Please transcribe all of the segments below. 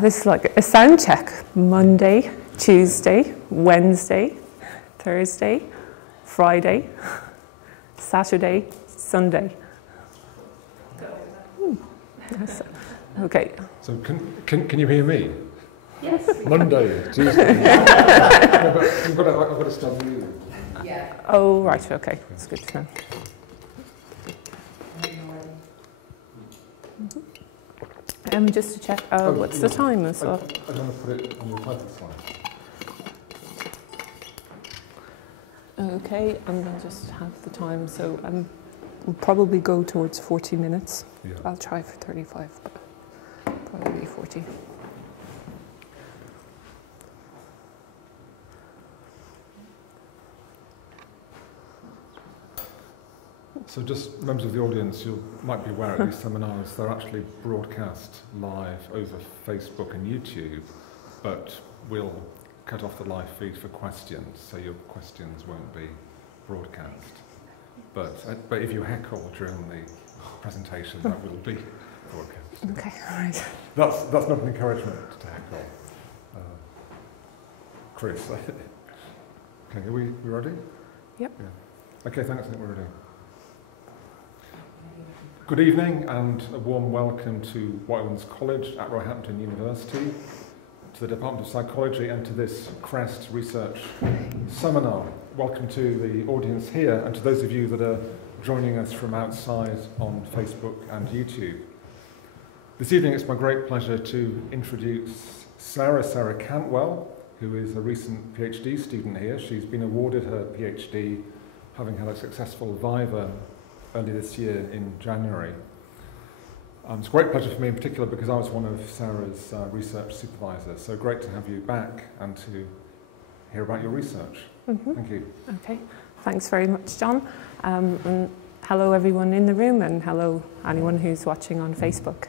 This is like a sound check. Monday, Tuesday, Wednesday, Thursday, Friday, Saturday, Sunday. Yes. Okay. So can you hear me? Yes. Monday, Tuesday. I've got to start music. Yeah. Oh, right. Okay. That's good to know. Just to check, what's the time as well? I'm going to put it on your title slide. Okay, I'm going to just have the time. So we'll probably go towards 40 minutes. Yeah. I'll try for 35, but probably 40. So just members of the audience, you might be aware at these seminars, they're actually broadcast live over Facebook and YouTube, but we'll cut off the live feed for questions, so your questions won't be broadcast. But if you heckle during the presentation, that will be broadcast. Okay, all right. That's not an encouragement to heckle. Chris, okay, are we ready? Yep. Yeah. Okay, thanks, I think we're ready. Good evening and a warm welcome to Whitelands College at Roehampton University, to the Department of Psychology and to this CREST research seminar. Welcome to the audience here and to those of you that are joining us from outside on Facebook and YouTube. This evening it's my great pleasure to introduce Sarah Cantwell, who is a recent PhD student here. She's been awarded her PhD having had a successful viva early this year in January. It's a great pleasure for me in particular because I was one of Sarah's research supervisors, so great to have you back and to hear about your research. Mm-hmm. Thank you. Okay, thanks very much, John. And hello everyone in the room and hello anyone who's watching on Facebook.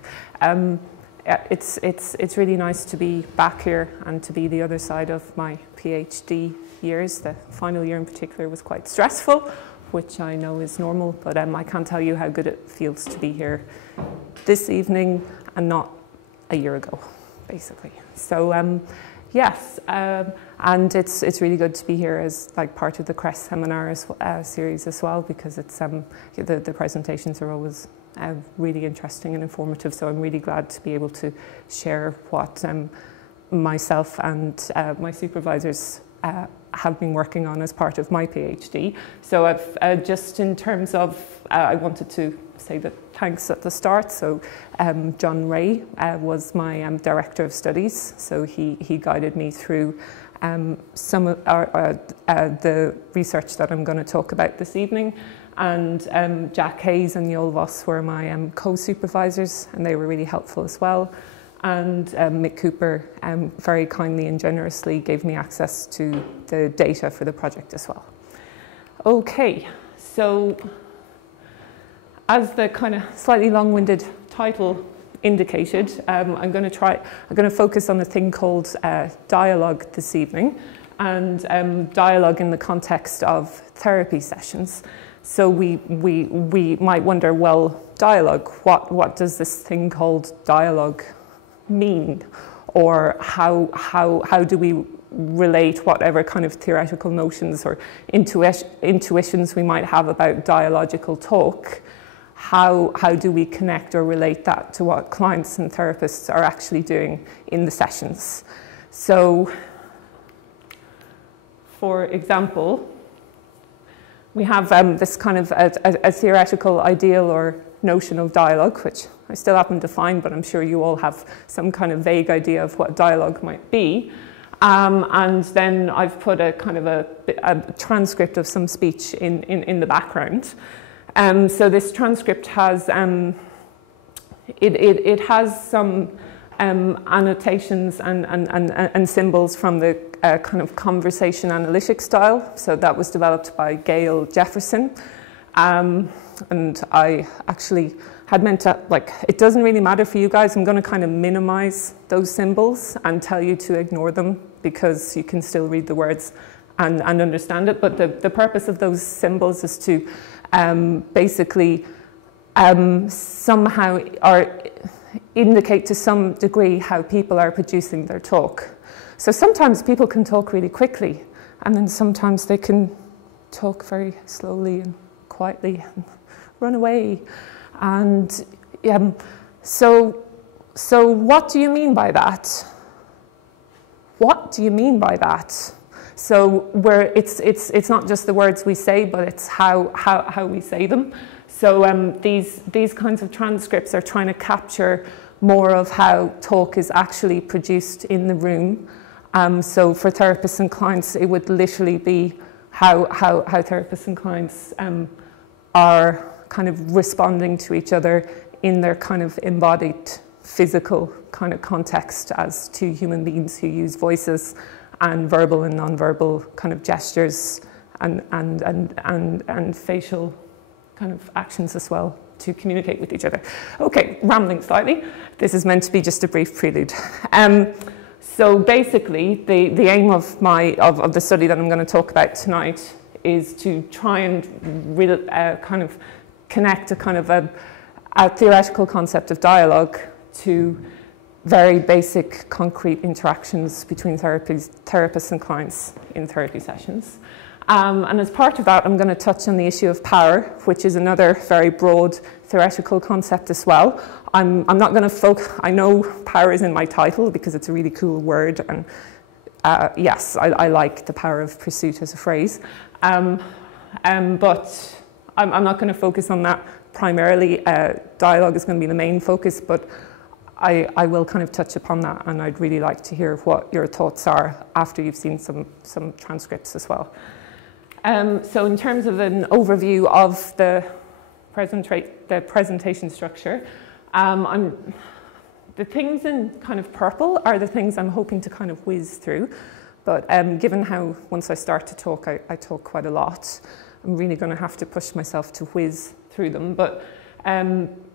It's really nice to be back here and to be the other side of my PhD years. The final year in particular was quite stressful, which I know is normal, but I can't tell you how good it feels to be here this evening and not a year ago, basically. So yes, and it's really good to be here as like part of the CREST seminar series as well, because it's the presentations are always really interesting and informative. So I'm really glad to be able to share what myself and my supervisors have been working on as part of my PhD. So I've just in terms of, I wanted to say that thanks at the start. So John Ray was my director of studies. So he guided me through some of the research that I'm going to talk about this evening. And Jack Hayes and Yoel Voss were my co-supervisors, and they were really helpful as well. And Mick Cooper very kindly and generously gave me access to the data for the project as well. Okay, so as the kind of slightly long-winded title indicated, I'm going to focus on a thing called dialogue this evening, and dialogue in the context of therapy sessions. So we might wonder, well, dialogue, what does this thing called dialogue mean, or how do we relate whatever kind of theoretical notions or intuitions we might have about dialogical talk? How do we connect or relate that to what clients and therapists are actually doing in the sessions? So, for example, we have this kind of a theoretical ideal or notion of dialogue, which I still haven't defined, but I'm sure you all have some kind of vague idea of what dialogue might be. And then I've put a kind of a transcript of some speech in the background. So this transcript has it has some annotations and symbols from the kind of conversation analytic style. So that was developed by Gail Jefferson. And I actually had meant to, like, it doesn't really matter for you guys. I'm going to kind of minimize those symbols and tell you to ignore them because you can still read the words and understand it. But the purpose of those symbols is to basically somehow indicate to some degree how people are producing their talk. So sometimes people can talk really quickly, and then sometimes they can talk very slowly and quietly and run away. And so what do you mean by that? What do you mean by that? So it's not just the words we say, but it's how we say them. So these kinds of transcripts are trying to capture more of how talk is actually produced in the room. So for therapists and clients, it would literally be how therapists and clients are kind of responding to each other in their kind of embodied physical kind of context as two human beings who use voices and verbal and non-verbal kind of gestures and facial kind of actions as well to communicate with each other. Okay, rambling slightly. This is meant to be just a brief prelude. So basically, the aim of the study that I'm going to talk about tonight is to try and kind of connect a kind of a theoretical concept of dialogue to very basic, concrete interactions between therapists and clients in therapy sessions. And as part of that, I'm going to touch on the issue of power, which is another very broad theoretical concept as well. I'm not going to focus, I know power is in my title because it's a really cool word, and yes, I like the power of pursuit as a phrase. But I'm not going to focus on that primarily. Dialogue is going to be the main focus, but I will kind of touch upon that, and I'd really like to hear what your thoughts are after you've seen some transcripts as well. So in terms of an overview of the presentation structure, the things in kind of purple are the things I'm hoping to kind of whiz through, but given how once I start to talk, I talk quite a lot, I'm really going to have to push myself to whiz through them. But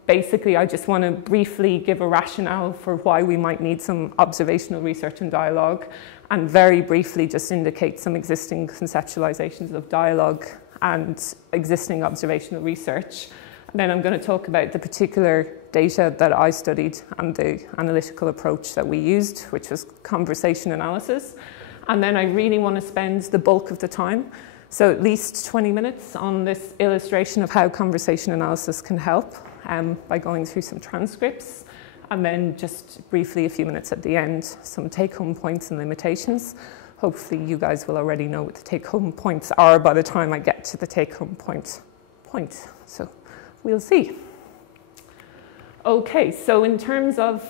basically, I just want to briefly give a rationale for why we might need some observational research and dialogue, and very briefly just indicate some existing conceptualizations of dialogue and existing observational research. And then I'm going to talk about the particular data that I studied and the analytical approach that we used, which was conversation analysis. And then I really want to spend the bulk of the time, so at least 20 minutes, on this illustration of how conversation analysis can help by going through some transcripts. And then just briefly, a few minutes at the end, some take-home points and limitations. Hopefully you guys will already know what the take-home points are by the time I get to the take-home point. So we'll see. Okay, so in terms of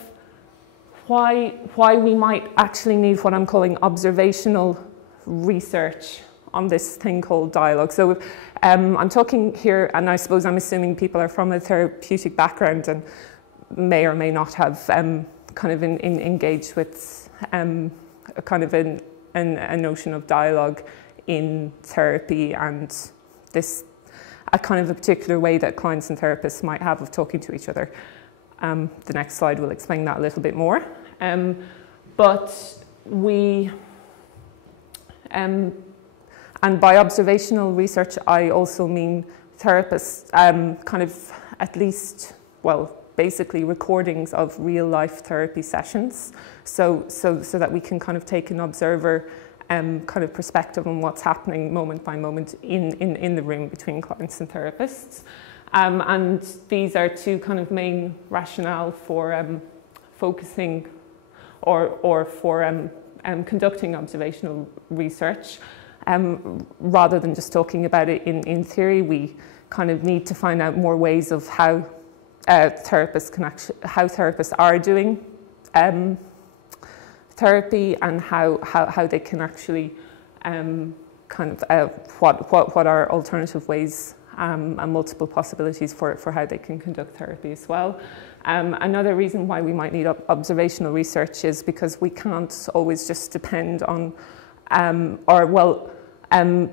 why we might actually need what I'm calling observational research on this thing called dialogue. So I'm talking here, and I suppose I'm assuming people are from a therapeutic background and may or may not have kind of engaged with a kind of a notion of dialogue in therapy, and this a kind of a particular way that clients and therapists might have of talking to each other. The next slide will explain that a little bit more. But we, and by observational research, I also mean therapists kind of at least, well, basically recordings of real life therapy sessions, so that we can kind of take an observer kind of perspective on what's happening moment by moment in the room between clients and therapists. And these are two kind of main rationale for focusing or for conducting observational research. Rather than just talking about it in theory, we kind of need to find out more ways of how therapists are doing therapy, and how they can actually kind of what are alternative ways and multiple possibilities for how they can conduct therapy as well. Another reason why we might need observational research is because we can't always just depend on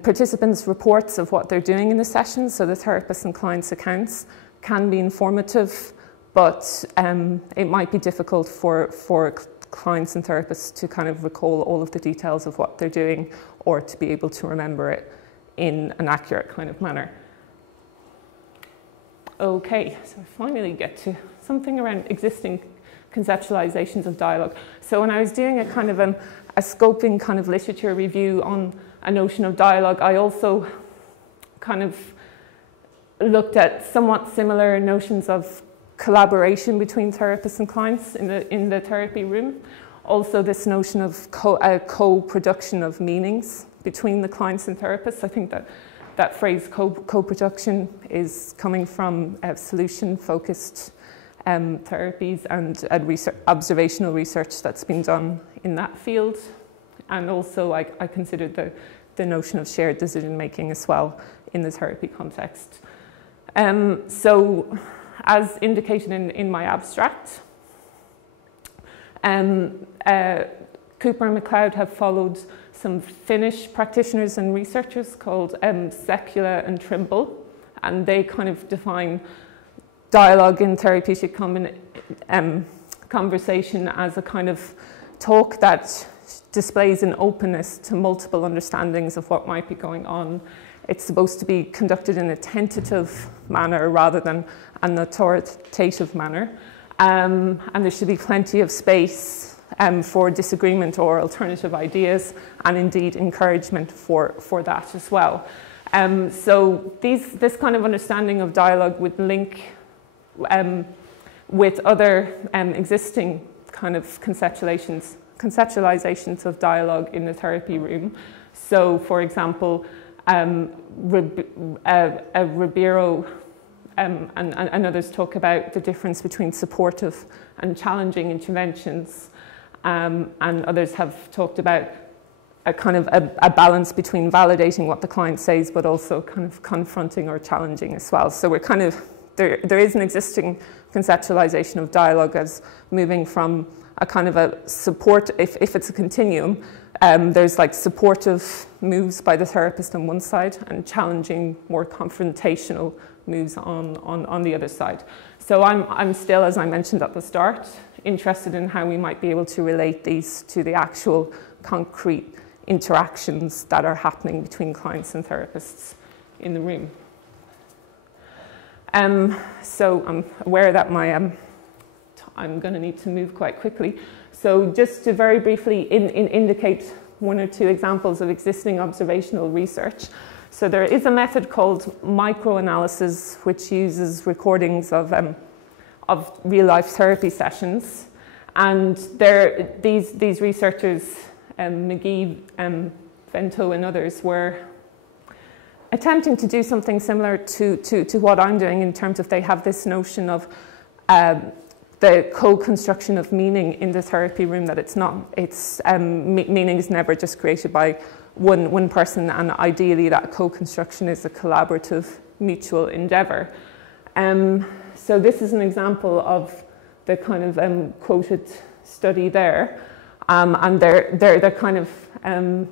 participants' reports of what they're doing in the session. So the therapists and clients' accounts can be informative, but it might be difficult for clients and therapists to kind of recall all of the details of what they're doing, or to be able to remember it in an accurate kind of manner. Okay, so I finally get to something around existing Conceptualizations of Dialogue. So when I was doing a kind of a scoping kind of literature review on a notion of dialogue, I also kind of looked at somewhat similar notions of collaboration between therapists and clients in the therapy room. Also this notion of co-production of meanings between the clients and therapists. I think that phrase co-production is coming from solution-focused therapies and observational research that's been done in that field. And also I considered the notion of shared decision-making as well in the therapy context. So as indicated in my abstract, Cooper and MacLeod have followed some Finnish practitioners and researchers called Sekula and Trimble, and they kind of define dialogue in therapeutic conversation as a kind of talk that displays an openness to multiple understandings of what might be going on. It's supposed to be conducted in a tentative manner rather than an authoritative manner. And there should be plenty of space for disagreement or alternative ideas, and indeed encouragement for that as well. So this kind of understanding of dialogue would link with other existing kind of conceptualizations of dialogue in the therapy room. So, for example, Ribeiro and others talk about the difference between supportive and challenging interventions, and others have talked about a kind of a balance between validating what the client says, but also kind of confronting or challenging as well. So we're kind of, there is an existing conceptualization of dialogue as moving from a kind of a support, if it's a continuum, there's like supportive moves by the therapist on one side and challenging, more confrontational moves on the other side. So I'm still, as I mentioned at the start, interested in how we might be able to relate these to the actual concrete interactions that are happening between clients and therapists in the room. So I'm aware that I'm going to need to move quite quickly. So just to very briefly indicate one or two examples of existing observational research. So there is a method called micro-analysis, which uses recordings of real-life therapy sessions. And these researchers, McGee, Vento and others, were attempting to do something similar to what I'm doing in terms of they have this notion of the co-construction of meaning in the therapy room, that meaning is never just created by one person, and ideally that co-construction is a collaborative mutual endeavor. So this is an example of the kind of quoted study there, and they're kind of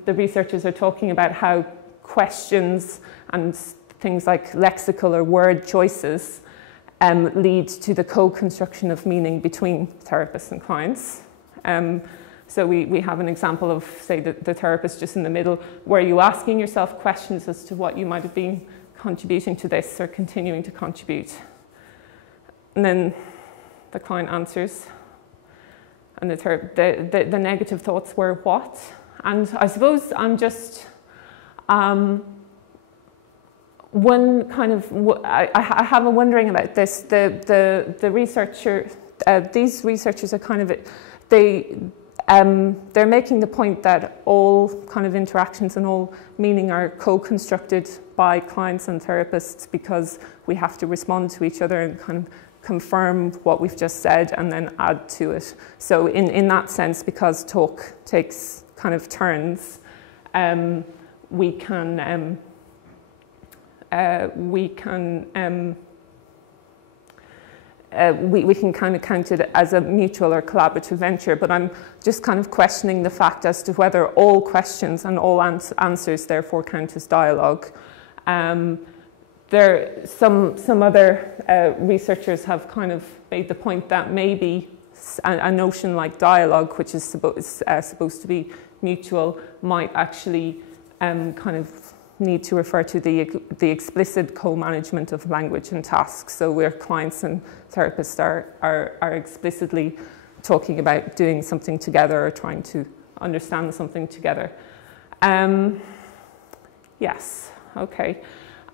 the researchers are talking about how questions and things like lexical or word choices lead to the co-construction of meaning between therapists and clients. So we have an example of, say, the therapist just in the middle. Were you asking yourself questions as to what you might have been contributing to this or continuing to contribute? And then the client answers. And the negative thoughts were what? And I suppose I'm just... one kind of, I have a wondering about this. The researcher, these researchers are kind of, they're making the point that all kind of interactions and all meaning are co-constructed by clients and therapists because we have to respond to each other and kind of confirm what we've just said and then add to it. So in that sense, because talk takes kind of turns, we can kind of count it as a mutual or collaborative venture, but I'm just kind of questioning the fact as to whether all questions and all answers therefore count as dialogue. Some other researchers have kind of made the point that maybe a notion like dialogue, which is supposed to be mutual, might actually kind of need to refer to the explicit co-management of language and tasks. So where clients and therapists are explicitly talking about doing something together or trying to understand something together. Yes, okay.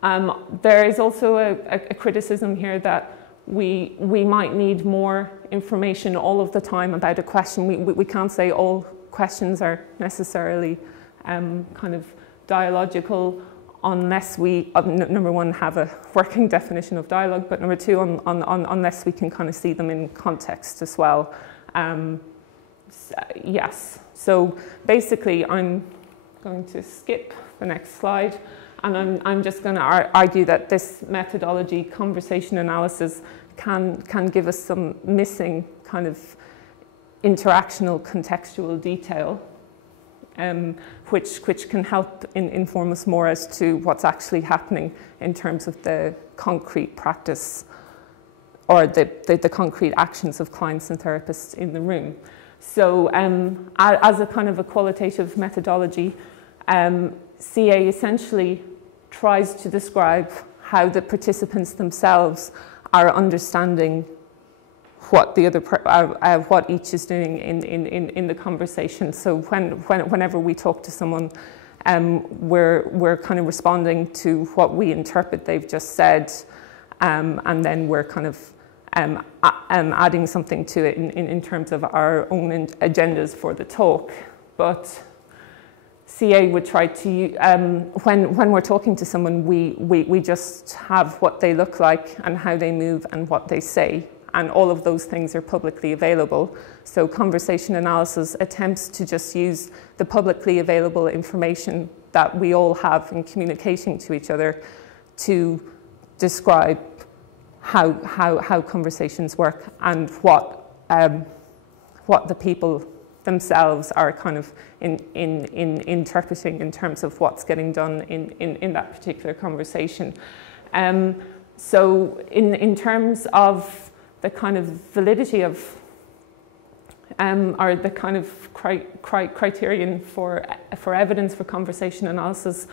There is also a criticism here that we might need more information all of the time about a question. We can't say all questions are necessarily kind of dialogical unless we, number one, have a working definition of dialogue, but number two, unless we can kind of see them in context as well. Yes, so basically I'm going to skip the next slide, and I'm just going to argue that this methodology, conversation analysis, can give us some missing kind of interactional contextual detail, which can help inform us more as to what's actually happening in terms of the concrete practice or the concrete actions of clients and therapists in the room. So as a kind of a qualitative methodology, CA essentially tries to describe how the participants themselves are understanding what the other, what each is doing in the conversation. So whenever we talk to someone, we're kind of responding to what we interpret they've just said, and then we're kind of adding something to it in terms of our own agendas for the talk. But CA would try to, when we're talking to someone, we just have what they look like and how they move and what they say. And all of those things are publicly available. So conversation analysis attempts to just use the publicly available information that we all have in communicating to each other to describe how conversations work and what the people themselves are kind of interpreting in terms of what's getting done in that particular conversation. So in terms of the kind of validity of, or the kind of criterion for evidence for conversation analysis,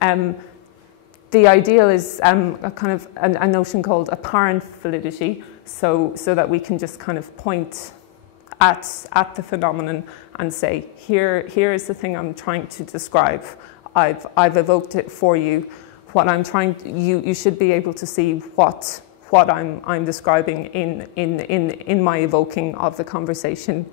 the ideal is a kind of a notion called apparent validity, so that we can just kind of point at the phenomenon and say, here is the thing I'm trying to describe. I've evoked it for you. What I'm trying to, you should be able to see what I'm describing in my evoking of the conversation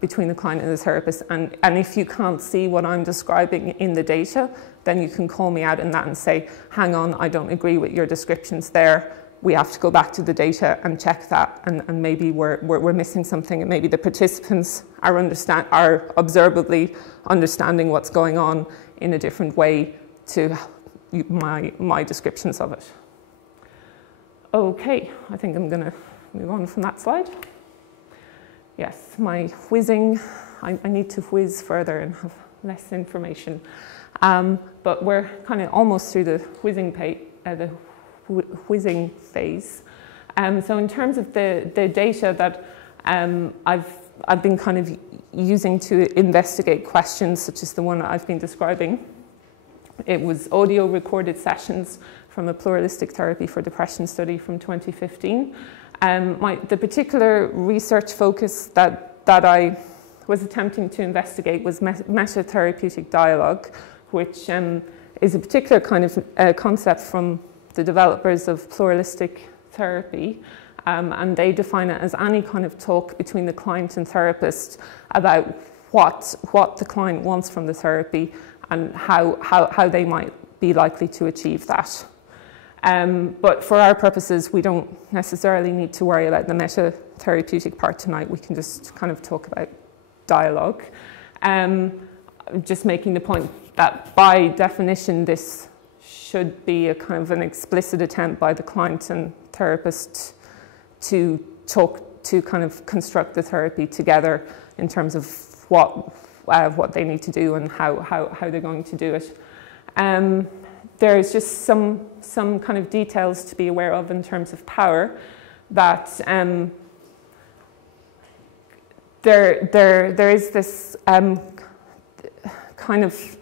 between the client and the therapist. And if you can't see what I'm describing in the data, then you can call me out in that and say, hang on, I don't agree with your descriptions there. We have to go back to the data and check that, and maybe we're missing something, and maybe the participants are observably understanding what's going on in a different way to my descriptions of it. Okay, I think I'm going to move on from that slide. Yes, my whizzing, I need to whiz further and have less information. But we're kind of almost through the whizzing phase. So in terms of the data that I've been kind of using to investigate questions such as the one I've been describing, it was audio recorded sessions from a Pluralistic Therapy for Depression study from 2015. The particular research focus that I was attempting to investigate was meta-therapeutic dialogue, which is a particular kind of concept from the developers of pluralistic therapy, and they define it as any kind of talk between the client and therapist about what the client wants from the therapy and how they might be likely to achieve that. But for our purposes, we don't necessarily need to worry about the meta-therapeutic part tonight. We can just kind of talk about dialogue. Just making the point that by definition, this should be a kind of an explicit attempt by the client and therapist to talk, to kind of construct the therapy together in terms of what they need to do and how they're going to do it. There's just some kind of details to be aware of in terms of power, that there is this kind of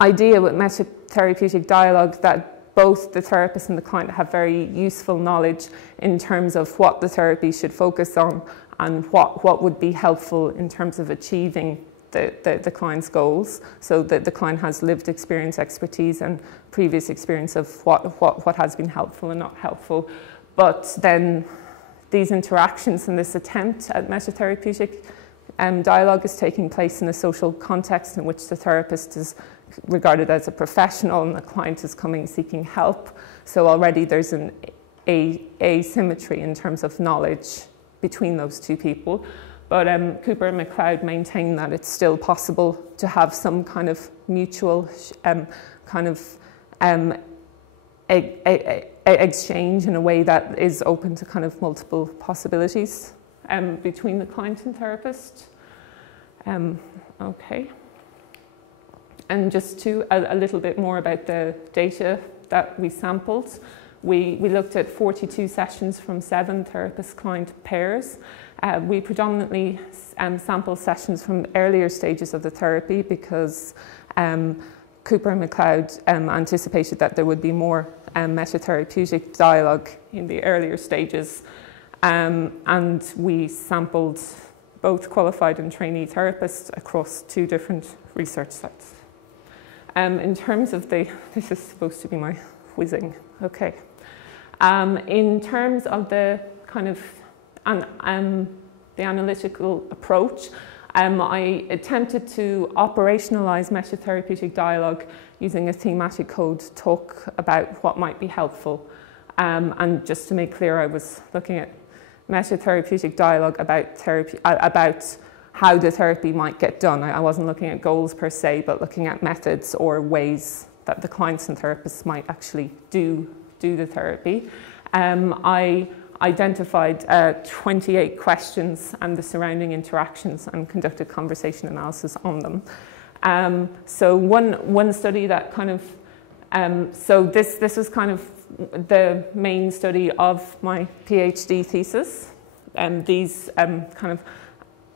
idea with meta-therapeutic dialogue that both the therapist and the client have very useful knowledge in terms of what the therapy should focus on and what would be helpful in terms of achieving the client's goals, so that the client has lived experience, expertise, and previous experience of what has been helpful and not helpful. But then these interactions and this attempt at metatherapeutic dialogue is taking place in a social context in which the therapist is regarded as a professional and the client is coming seeking help. So already there's an asymmetry in terms of knowledge between those two people. But Cooper and McLeod maintain that it's still possible to have some kind of mutual exchange in a way that is open to kind of multiple possibilities between the client and therapist. Okay. And just to a little bit more about the data that we sampled. We looked at 42 sessions from 7 therapist-client pairs. We predominantly sampled sessions from earlier stages of the therapy because Cooper and McLeod anticipated that there would be more metatherapeutic dialogue in the earlier stages. And we sampled both qualified and trainee therapists across 2 different research sites. In terms of this is supposed to be my whizzing, okay. In terms of the kind of the analytical approach, I attempted to operationalize metatherapeutic dialogue using a thematic code to talk about what might be helpful. And just to make clear, I was looking at metatherapeutic dialogue about therapy, about how the therapy might get done. I wasn't looking at goals per se, but looking at methods or ways that the clients and therapists might actually do the therapy. I identified 28 questions and the surrounding interactions and conducted conversation analysis on them. So one study that kind of, so this was kind of the main study of my PhD thesis, and these kind of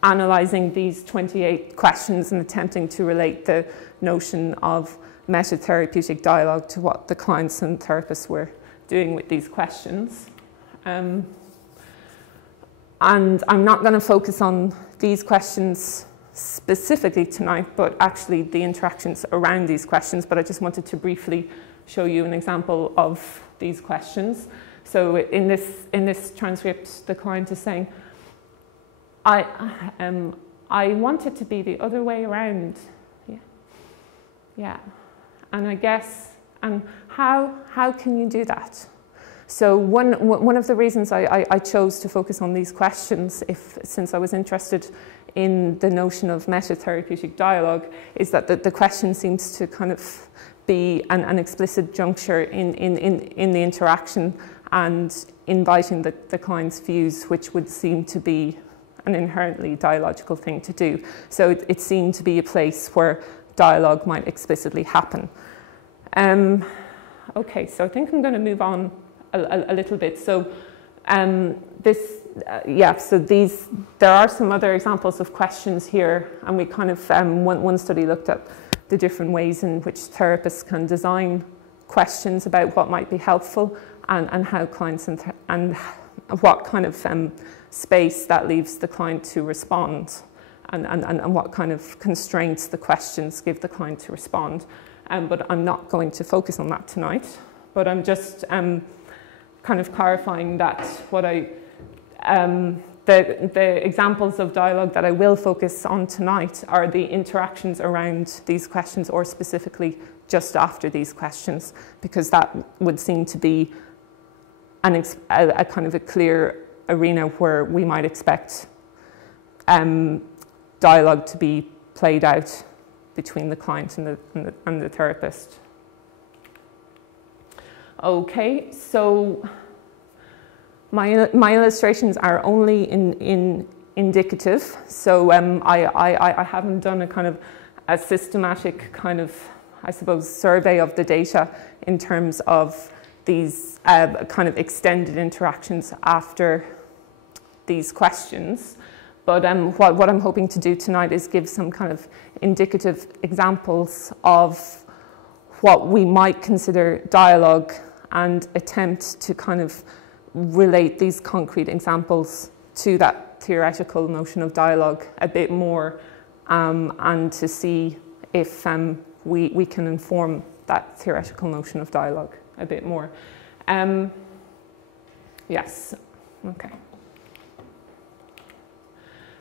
analysing these 28 questions and attempting to relate the notion of metatherapeutic dialogue to what the clients and therapists were doing with these questions. And I'm not going to focus on these questions specifically tonight, but actually the interactions around these questions, but I just wanted to briefly show you an example of these questions. So in this transcript, the client is saying, I want it to be the other way around. Yeah. And I guess, and how can you do that? So one of the reasons I chose to focus on these questions, since I was interested in the notion of metatherapeutic dialogue, is that the question seems to kind of be an explicit juncture in the interaction and inviting the client's views, which would seem to be an inherently dialogical thing to do. So it seemed to be a place where dialogue might explicitly happen. Okay, so I think I'm going to move on a little bit. So so there are some other examples of questions here, and we kind of, one study looked at the different ways in which therapists can design questions about what might be helpful, and how clients and what kind of space that leaves the client to respond, and what kind of constraints the questions give the client to respond. But I'm not going to focus on that tonight, but I'm just kind of clarifying that what the examples of dialogue that I will focus on tonight are the interactions around these questions, or specifically just after these questions, because that would seem to be a kind of a clear arena where we might expect dialogue to be played out between the client and the therapist. Okay, so my illustrations are only indicative. So I haven't done a kind of a systematic kind of, I suppose, survey of the data in terms of these kind of extended interactions after these questions. But what I'm hoping to do tonight is give some kind of indicative examples of what we might consider dialogue, and attempt to kind of relate these concrete examples to that theoretical notion of dialogue a bit more, and to see if we can inform that theoretical notion of dialogue a bit more. Yes, okay.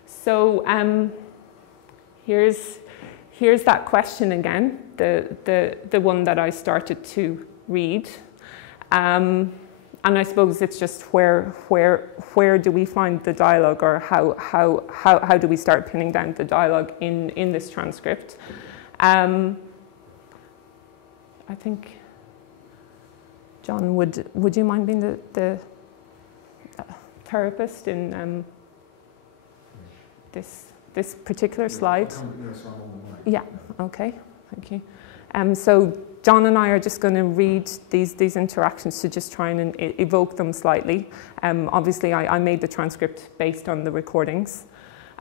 So here's that question again, the one that I started to read. And I suppose it's just where do we find the dialogue, or how do we start pinning down the dialogue in this transcript? I think, John, would you mind being the therapist in this particular slide? Yeah, okay, thank you. So John and I are just going to read these interactions to just try and evoke them slightly. Obviously, I made the transcript based on the recordings.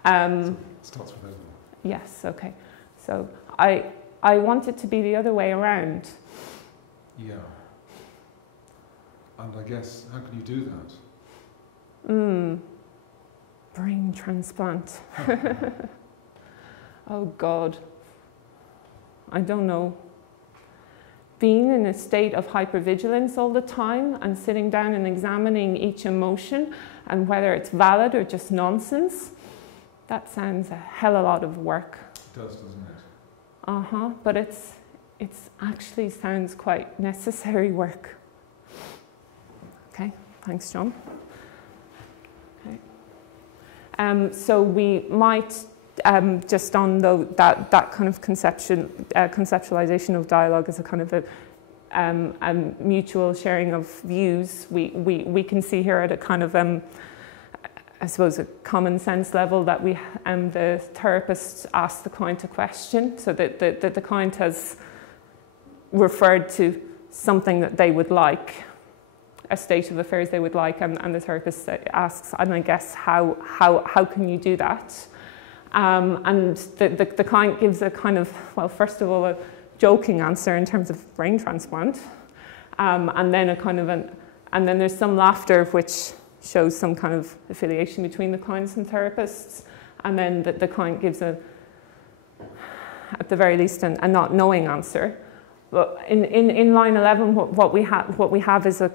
Starts with those. Yes, okay. So I want it to be the other way around. Yeah. And I guess, how can you do that? Brain transplant. Oh, God. I don't know. Being in a state of hypervigilance all the time and sitting down and examining each emotion and whether it's valid or just nonsense, that sounds a hell of a lot of work. It does, doesn't it? Uh-huh, but it's actually sounds quite necessary work. Okay, thanks, John. Okay. So we might, just on that kind of conceptualization of dialogue as a kind of a mutual sharing of views, we can see here at a kind of, I suppose, a common sense level that the therapist asks the client a question, so that the client has referred to something that they would like, a state of affairs they would like, and the therapist asks, and I guess, how can you do that? And the client gives a kind of, well, first of all, a joking answer in terms of brain transplant, and then a kind of and then there's some laughter which shows some kind of affiliation between the clients and therapists, and then the client gives at the very least, a not knowing answer. But in line 11, what we have is a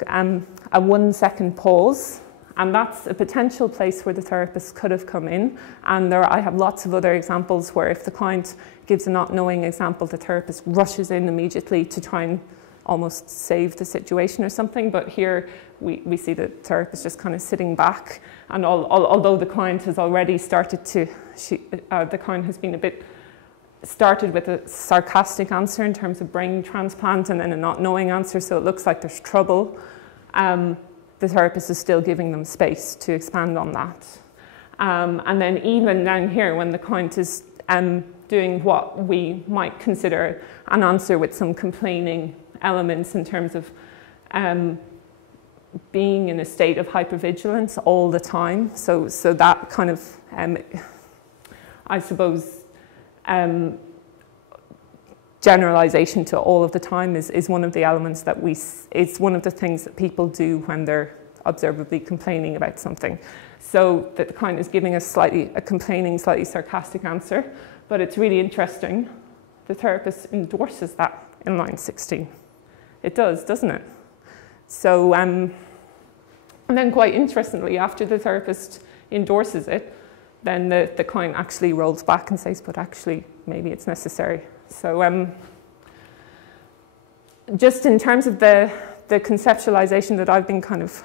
1 second pause, and that's a potential place where the therapist could have come in. And I have lots of other examples where if the client gives a not knowing example, the therapist rushes in immediately to try and almost save the situation or something. But here we see the therapist just kind of sitting back, and although the client has already started to, the client has been started with a sarcastic answer in terms of brain transplant, and then a not knowing answer, so it looks like there's trouble. The therapist is still giving them space to expand on that. And then even down here, when the client is doing what we might consider an answer with some complaining elements in terms of being in a state of hypervigilance all the time. So that kind of, I suppose, generalization to all of the time is one of the elements that it's one of the things that people do when they're observably complaining about something. So that the client is giving a complaining, slightly sarcastic answer, but it's really interesting. The therapist endorses that in line 16. It does, doesn't it? So, and then quite interestingly, after the therapist endorses it, then the client actually rolls back and says, but actually, maybe it's necessary. So just in terms of the conceptualization that I've been kind of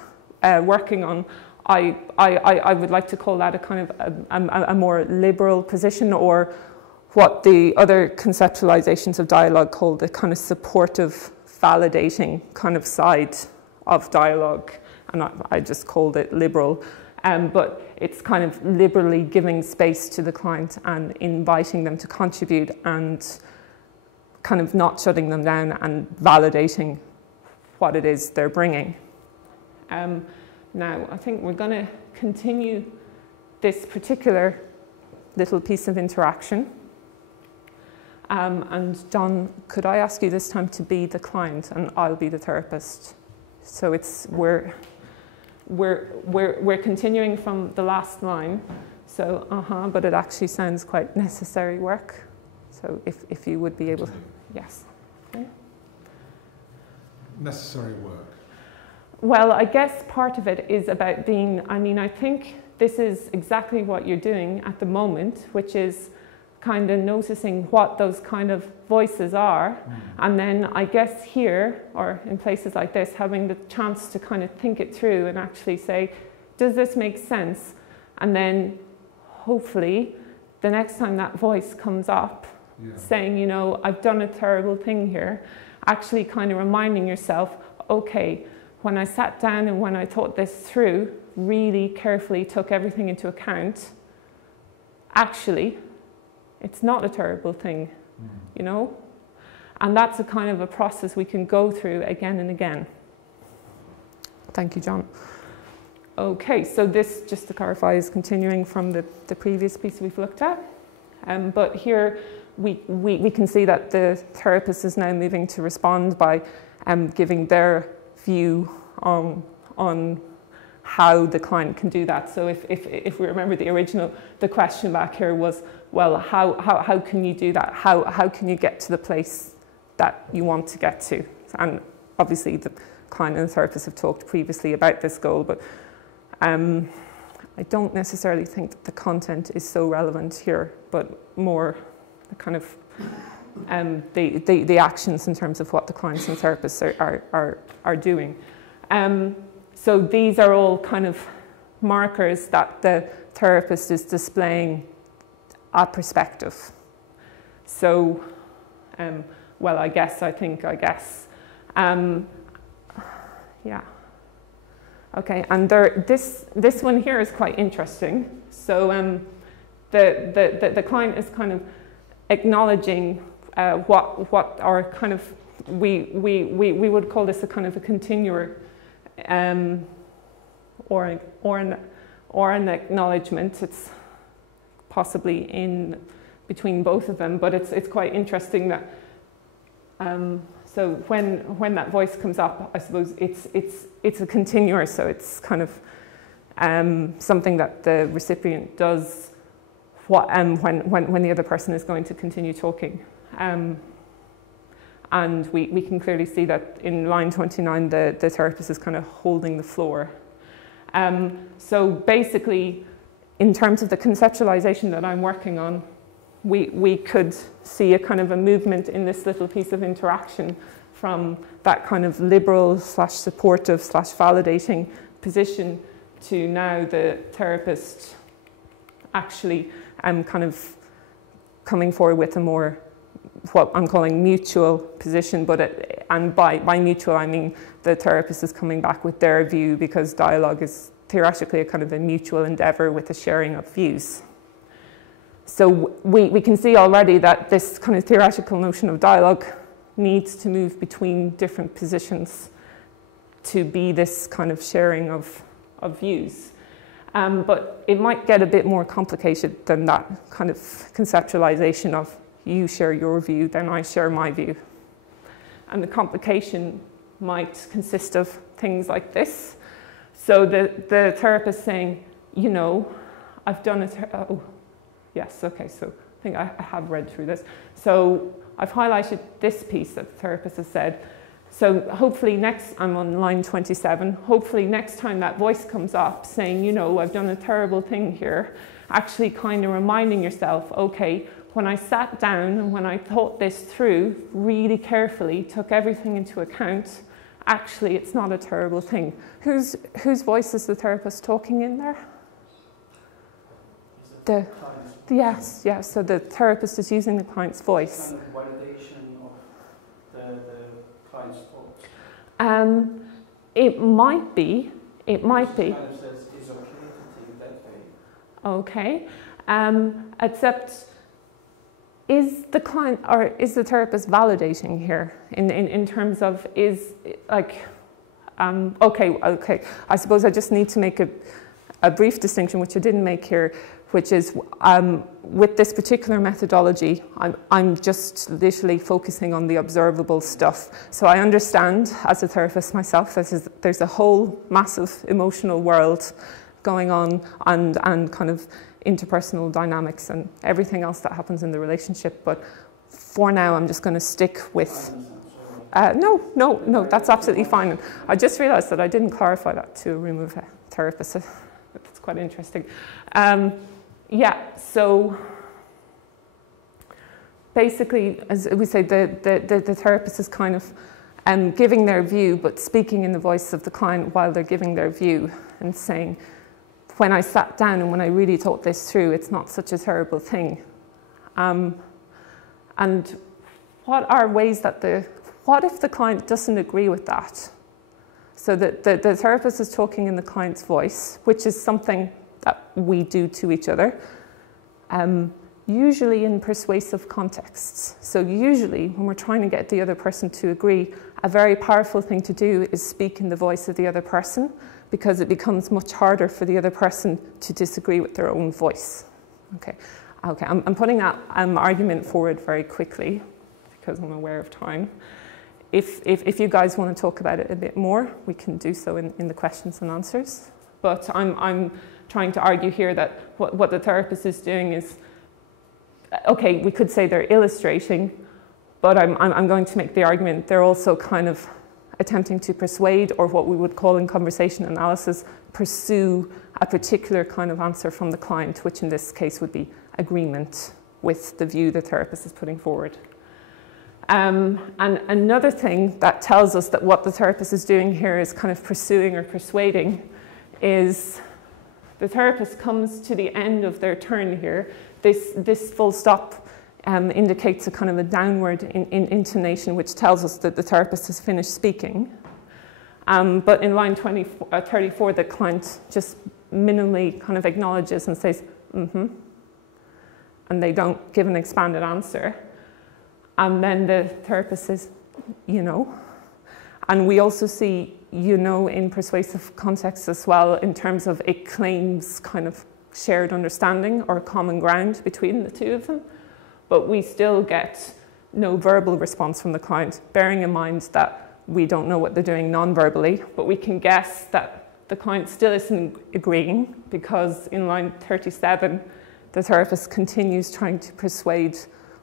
working on, I would like to call that a kind of a more liberal position, or what the other conceptualizations of dialogue call the kind of supportive, validating kind of side of dialogue. And I just called it liberal. But it's kind of liberally giving space to the client and inviting them to contribute, and kind of not shutting them down and validating what it is they're bringing. Now, I think we're going to continue this particular little piece of interaction. And John, could I ask you this time to be the client and I'll be the therapist? So we're continuing from the last line. So, but it actually sounds quite necessary work. So if you would be able to, yes. Okay. Necessary work. Well, I guess part of it is about being, I mean, I think this is exactly what you're doing at the moment, which is kind of noticing what those kind of voices are. And then I guess here, or in places like this, having the chance to kind of think it through and actually say, does this make sense? And then hopefully the next time that voice comes up, saying, you know, I've done a terrible thing here, actually kind of reminding yourself, okay, when I sat down and when I thought this through, really carefully took everything into account, actually, it's not a terrible thing, you know? And that's a kind of a process we can go through again and again. Thank you, John. Okay, so this, just to clarify, is continuing from the previous piece we've looked at. But here we can see that the therapist is now moving to respond by giving their view on how the client can do that. So if we remember the question back here was, well, how can you do that? How can you get to the place that you want to get to? And obviously the client and the therapist have talked previously about this goal, but I don't necessarily think that the content is so relevant here, but more the kind of the actions in terms of what the clients and therapists are doing. So these are all kind of markers that the therapist is displaying a perspective. So, well, I guess. Yeah. Okay, and this one here is quite interesting. So the client is kind of acknowledging what our kind of, we would call this a kind of a continuer, or an acknowledgement. It's possibly in between both of them, but it's quite interesting that so when that voice comes up, I suppose it's a continuer, so it's kind of something that the recipient does when the other person is going to continue talking. And we can clearly see that in line 29, the therapist is kind of holding the floor. So basically, in terms of the conceptualization that I'm working on, we could see a kind of a movement in this little piece of interaction from that kind of liberal / supportive / validating position to now the therapist actually kind of coming forward with a more, what I'm calling mutual position, but and by mutual I mean the therapist is coming back with their view, because dialogue is theoretically a kind of a mutual endeavor with a sharing of views. So we can see already that this kind of theoretical notion of dialogue needs to move between different positions to be this kind of sharing of views. But it might get a bit more complicated than that kind of conceptualization of you share your view, then I share my view. And the complication might consist of things like this. So the therapist saying, you know, I've done it. Oh, yes, okay, so I think I have read through this. So I've highlighted this piece that the therapist has said. So hopefully I'm on line 27, hopefully next time that voice comes up saying, you know, I've done a terrible thing here, actually kind of reminding yourself, okay, when I sat down and when I thought this through really carefully, took everything into account, actually it's not a terrible thing. Whose voice is the therapist talking in there? Yes, so the therapist is using the client's voice. Kind of validation of the client's thoughts. It might be. It kind of says it's okay to think that way. Okay, except is the client or is the therapist validating here in terms of is like okay. I suppose I just need to make a brief distinction, which I didn't make here, which is with this particular methodology, I'm just literally focusing on the observable stuff. So I understand, as a therapist myself, there's a whole massive emotional world going on and kind of interpersonal dynamics and everything else that happens in the relationship. But for now, I'm just going to stick with... No, that's absolutely fine. And I just realized that I didn't clarify that to a room of therapists. That's quite interesting. Yeah, so basically, as we say, the therapist is kind of giving their view, but speaking in the voice of the client while they're giving their view and saying, when I sat down and when I really thought this through, it's not such a terrible thing. And what are ways that what if the client doesn't agree with that? So that the therapist is talking in the client's voice, which is something that we do to each other, usually in persuasive contexts. So usually when we're trying to get the other person to agree, a very powerful thing to do is speak in the voice of the other person, because it becomes much harder for the other person to disagree with their own voice. Okay, I'm putting that argument forward very quickly because I'm aware of time. If you guys want to talk about it a bit more, we can do so in the questions and answers. But I'm trying to argue here that what the therapist is doing is, okay, we could say they're illustrating, but I'm going to make the argument they're also kind of attempting to persuade, or what we would call in conversation analysis, pursue a particular kind of answer from the client, which in this case would be agreement with the view the therapist is putting forward. And another thing that tells us that what the therapist is doing here is kind of pursuing or persuading is the therapist comes to the end of their turn here. This full stop indicates a kind of a downward intonation, which tells us that the therapist has finished speaking. But in line 34, the client just minimally kind of acknowledges and says, mm-hmm, and they don't give an expanded answer. And then the therapist says, you know. And we also see, you know, in persuasive contexts as well, in terms of it claims kind of shared understanding or common ground between the two of them. But we still get no verbal response from the client, bearing in mind that we don't know what they're doing non-verbally, but we can guess that the client still isn't agreeing, because in line 37, the therapist continues trying to persuade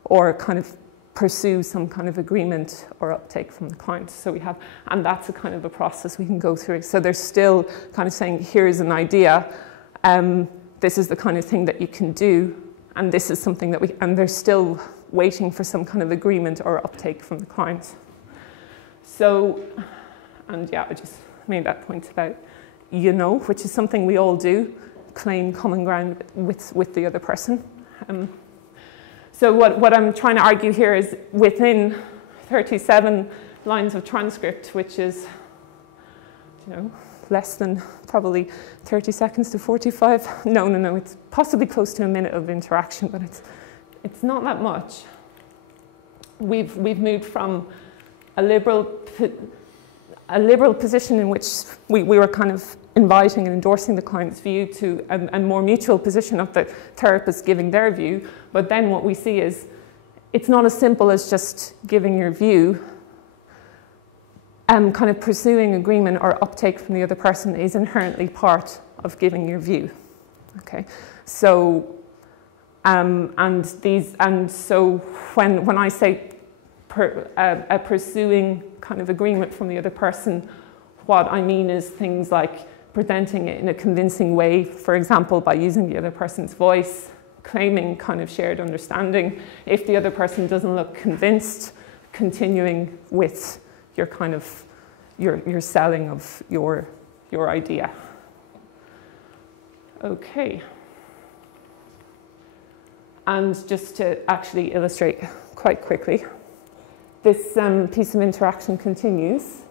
or kind of pursue some kind of agreement or uptake from the client. So we have, and that's a kind of a process we can go through. So they're still kind of saying, here's an idea, this is the kind of thing that you can do, and this is something that and they're still waiting for some kind of agreement or uptake from the client. So, and yeah, I just made that point about, you know, which is something we all do, claim common ground with the other person. So what I'm trying to argue here is within 37 lines of transcript, which is, you know, less than probably 30 seconds to 45. No, it's possibly close to a minute of interaction, but it's not that much. We've moved from a liberal position in which we were kind of inviting and endorsing the client's view to a more mutual position of the therapist giving their view. But then what we see is it's not as simple as just giving your view. Kind of pursuing agreement or uptake from the other person is inherently part of giving your view. Okay, so so when I say pursuing kind of agreement from the other person, what I mean is things like presenting it in a convincing way, for example, by using the other person's voice, claiming kind of shared understanding. If the other person doesn't look convinced, continuing with your kind of your selling of your idea. Okay. And just to actually illustrate quite quickly, this piece of interaction continues.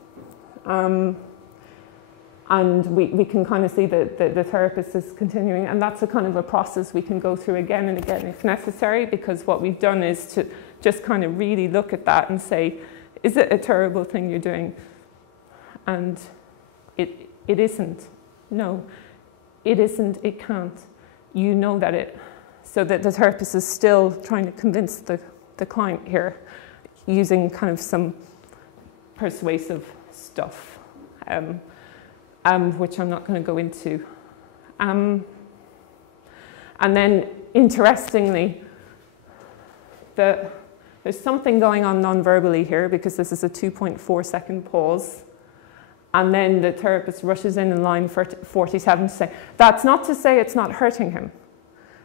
And we can kind of see that the therapist is continuing, and that's a kind of a process we can go through again and again if necessary, because what we've done is to just kind of really look at that and say, is it a terrible thing you're doing? And it isn't. No, it isn't, it can't. you know that so that the therapist is still trying to convince the client here using kind of some persuasive stuff, which I'm not going to go into. And then, interestingly, there's something going on non-verbally here, because this is a 2.4-second pause. And then the therapist rushes in line 47 to say, that's not to say it's not hurting him.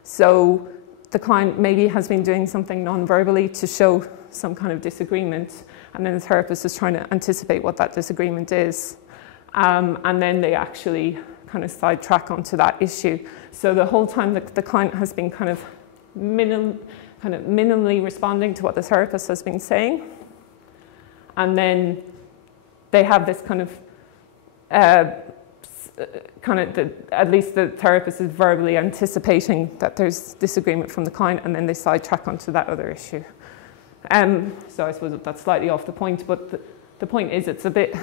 So the client maybe has been doing something non-verbally to show some kind of disagreement, and then the therapist is trying to anticipate what that disagreement is. And then they actually kind of sidetrack onto that issue. So the whole time the client has been kind of minimally responding to what the therapist has been saying. And then they have this kind of, at least the therapist is verbally anticipating that there's disagreement from the client, and then they sidetrack onto that other issue. So I suppose that's slightly off the point, but the point is it's a bit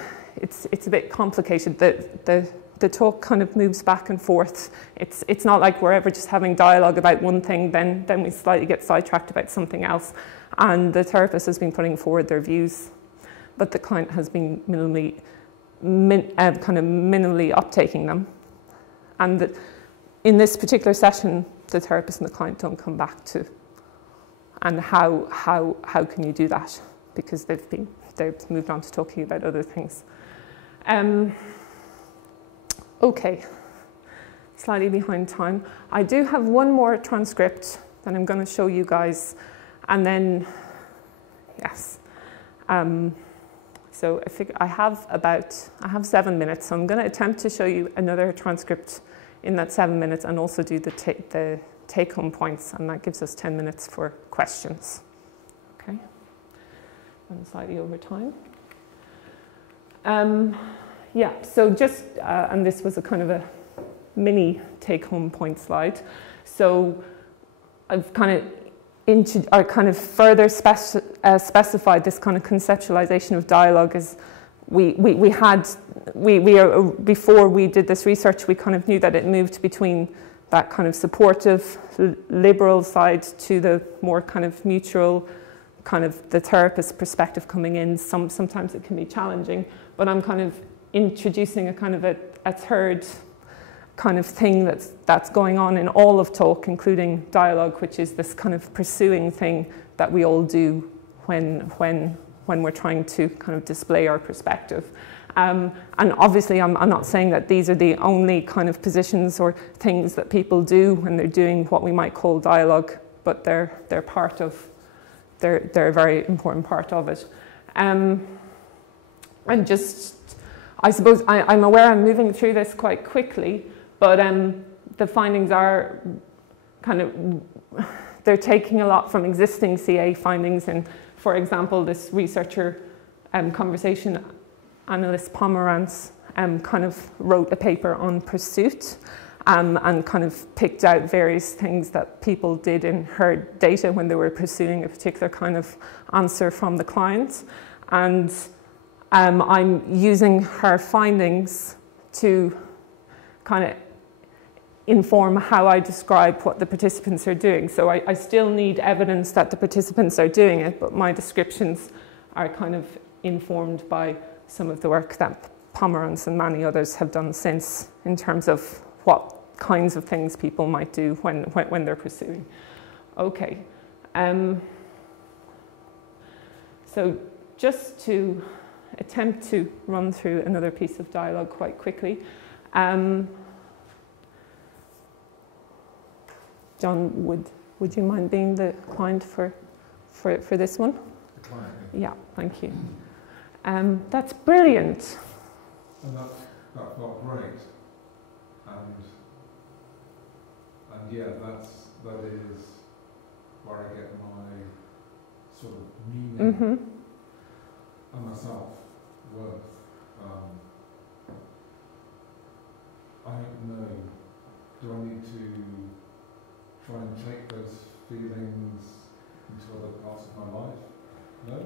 complicated. The talk kind of moves back and forth. It's not like we're ever just having dialogue about one thing, then we slightly get sidetracked about something else. And the therapist has been putting forward their views, but the client has been minimally uptaking them. And in this particular session, the therapist and the client don't come back to, and how can you do that? Because they've moved on to talking about other things. Okay, slightly behind time. I do have one more transcript that I'm going to show you guys, and then, yes. So I have 7 minutes, so I'm going to attempt to show you another transcript in that 7 minutes, and also do the take-home points, and that gives us 10 minutes for questions. Okay, I'm slightly over time. Yeah, so just, and this was a kind of a mini take-home point slide. So I've kind of further specified this kind of conceptualization of dialogue as before we did this research, we kind of knew that it moved between that kind of supportive, liberal side to the more kind of mutual, kind of the therapist perspective coming in. Sometimes it can be challenging, but I'm kind of introducing a kind of a third kind of thing that's going on in all of talk, including dialogue, which is this kind of pursuing thing that we all do when we're trying to kind of display our perspective. And obviously I'm not saying that these are the only kind of positions or things that people do when they're doing what we might call dialogue, but they're a very important part of it. And just, I suppose I'm aware I'm moving through this quite quickly, but the findings are they're taking a lot from existing CA findings. And for example, this researcher, conversation analyst Pomerantz, kind of wrote a paper on pursuit, and kind of picked out various things that people did in her data when they were pursuing a particular kind of answer from the client. And I'm using her findings to kind of inform how I describe what the participants are doing. So I still need evidence that the participants are doing it, but my descriptions are kind of informed by some of the work that Pomerantz and many others have done since, in terms of what kinds of things people might do when they're pursuing. Okay. So just to attempt to run through another piece of dialogue quite quickly. John, would you mind being the client for this one? The client, yeah, thank you. That's brilliant. And that felt great. And yeah, that is where I get my sort of meaning and my self-worth. I don't know, do I need to try and take those feelings into other parts of my life? No?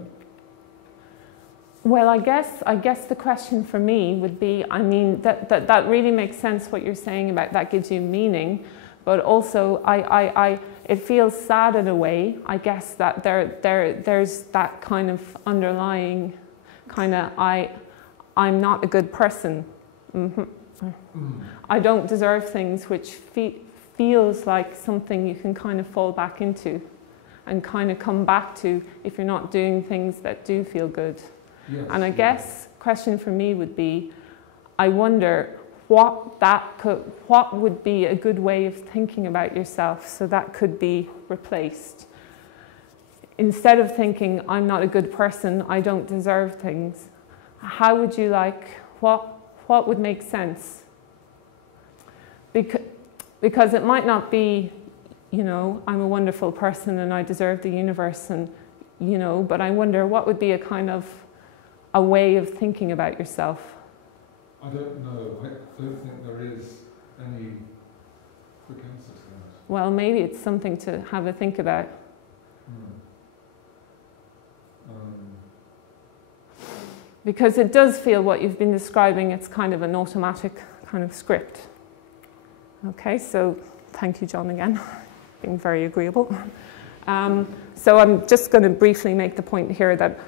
Well, I guess the question for me would be, I mean, that really makes sense what you're saying about that gives you meaning, but also it feels sad in a way, I guess, that there's that kind of underlying kind of, I'm not a good person. I don't deserve things, which feels like something you can kind of fall back into and kind of come back to if you're not doing things that do feel good. Yes, and I guess question for me would be, I wonder what would be a good way of thinking about yourself so that could be replaced. Instead of thinking, I'm not a good person, I don't deserve things, how would you like, what would make sense? Because it might not be, you know, I'm a wonderful person and I deserve the universe, and, you know, but I wonder what would be a kind of a way of thinking about yourself. I don't know. I don't think there is any quick answer to that. Well, maybe it's something to have a think about. Because it does feel what you've been describing, it's kind of an automatic kind of script. Okay, so thank you, John, again, being very agreeable. So I'm just going to briefly make the point here that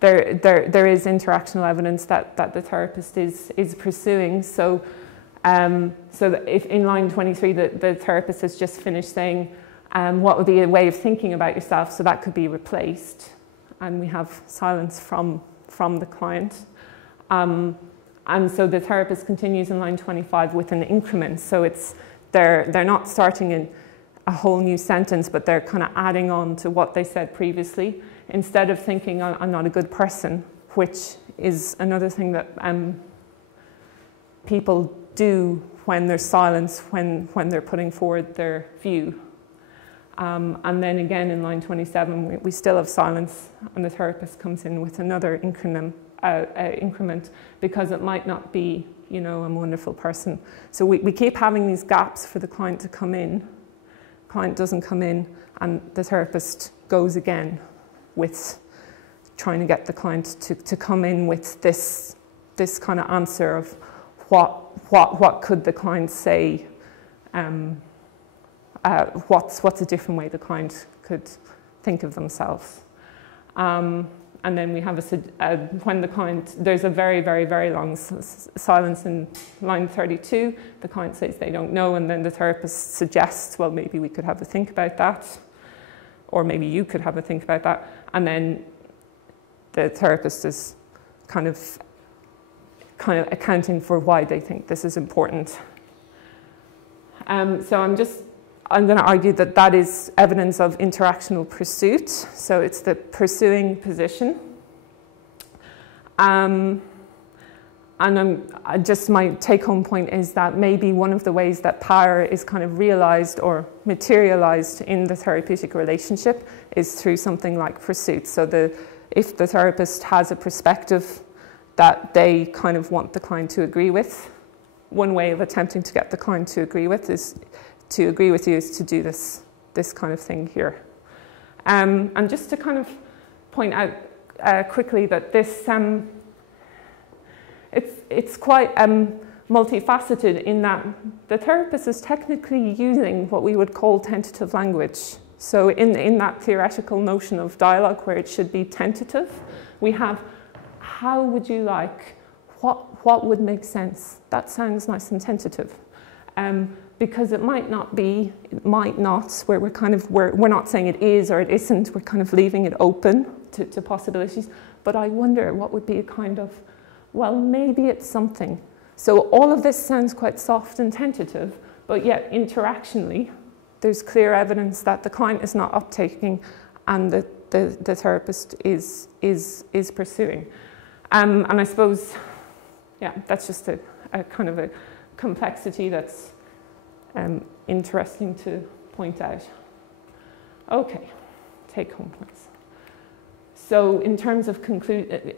there is interactional evidence that the therapist is pursuing. So that if in line 23 the therapist has just finished saying what would be a way of thinking about yourself, so that could be replaced, and we have silence from the client. And so the therapist continues in line 25 with an increment. So they're not starting in a whole new sentence, but they're kind of adding on to what they said previously. Instead of thinking, I'm not a good person, which is another thing that people do when there's silence, when they're putting forward their view. And then again in line 27, we still have silence, and the therapist comes in with another increment, because it might not be, you know, I'm a wonderful person. So we keep having these gaps for the client to come in. Client doesn't come in, and the therapist goes again with trying to get the client to come in with this kind of answer of what could the client say, what's a different way the client could think of themselves. And then we have when the client, there's a very, very, very long silence in line 32. The client says they don't know, and then the therapist suggests, well, maybe we could have a think about that, or maybe you could have a think about that. And then the therapist is kind of accounting for why they think this is important. So I'm going to argue that that is evidence of interactional pursuit. So it's the pursuing position. And just my take-home point is that maybe one of the ways that power is kind of realized or materialized in the therapeutic relationship is through something like pursuit. So if the therapist has a perspective that they kind of want the client to agree with, one way of attempting to get the client to agree with you is to do this kind of thing here. And just to kind of point out quickly that this, it's quite multifaceted in that the therapist is technically using what we would call tentative language. So in that theoretical notion of dialogue where it should be tentative, we have, how would you like, what would make sense? That sounds nice and tentative. Because it might not be, it might not, where we're not saying it is or it isn't, we're kind of leaving it open to possibilities. But I wonder what would be a kind of, well, maybe it's something. So all of this sounds quite soft and tentative, but yet interactionally, there's clear evidence that the client is not uptaking and the therapist is pursuing. And I suppose, yeah, that's just a kind of a complexity that's interesting to point out. Okay, take home points. So in terms of concluding,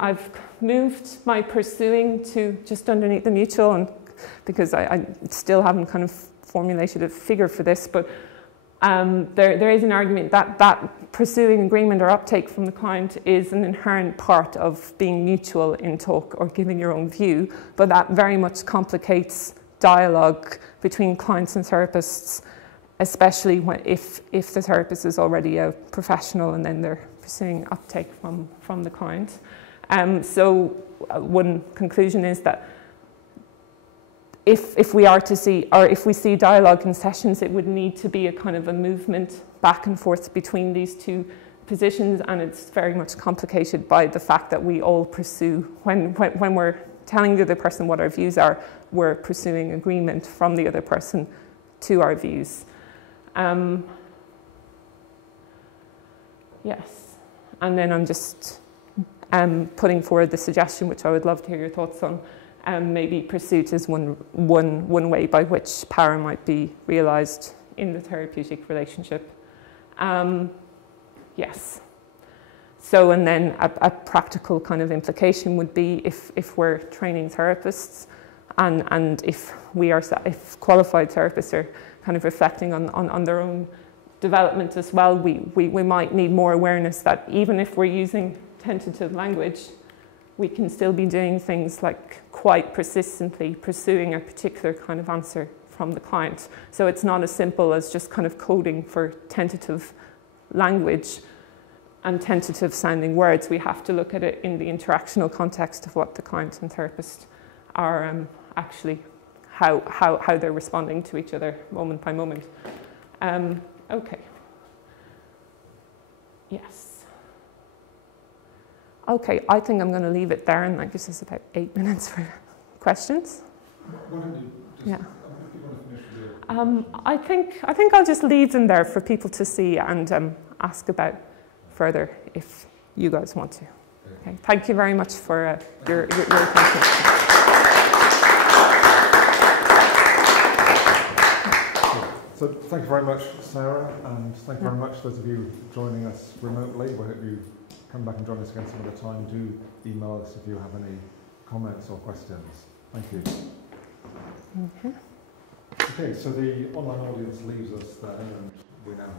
I've moved my pursuing to just underneath the mutual, and because I still haven't kind of formulated a figure for this, but there is an argument that pursuing agreement or uptake from the client is an inherent part of being mutual in talk or giving your own view, but that very much complicates dialogue between clients and therapists, especially if the therapist is already a professional and then they're pursuing uptake from the client. So one conclusion is that if we are to see, or if we see dialogue in sessions, it would need to be a kind of a movement back and forth between these two positions, and it's very much complicated by the fact that we all pursue, when we're telling the other person what our views are, we're pursuing agreement from the other person to our views. Yes, and then I'm just putting forward the suggestion, which I would love to hear your thoughts on. Maybe pursuit is one way by which power might be realized in the therapeutic relationship. Yes. So, and then a practical kind of implication would be if we're training therapists and if qualified therapists are kind of reflecting on their own development as well, we might need more awareness that even if we're using tentative language, we can still be doing things like quite persistently pursuing a particular kind of answer from the client. So it's not as simple as just kind of coding for tentative language and tentative sounding words. We have to look at it in the interactional context of what the client and therapist are actually, how they're responding to each other moment by moment. Okay. Yes. Okay, I think I'm going to leave it there, and that gives us about 8 minutes for questions. Why don't you just, yeah. If you want to finish I think I'll just leave them there for people to see and ask about further if you guys want to. Okay. Thank you very much for your attention. So thank you very much, Sarah, and thank you very much those of you joining us remotely. We hope you come back and join us again some other time. Do email us if you have any comments or questions. Thank you. Okay, so the online audience leaves us there, and we now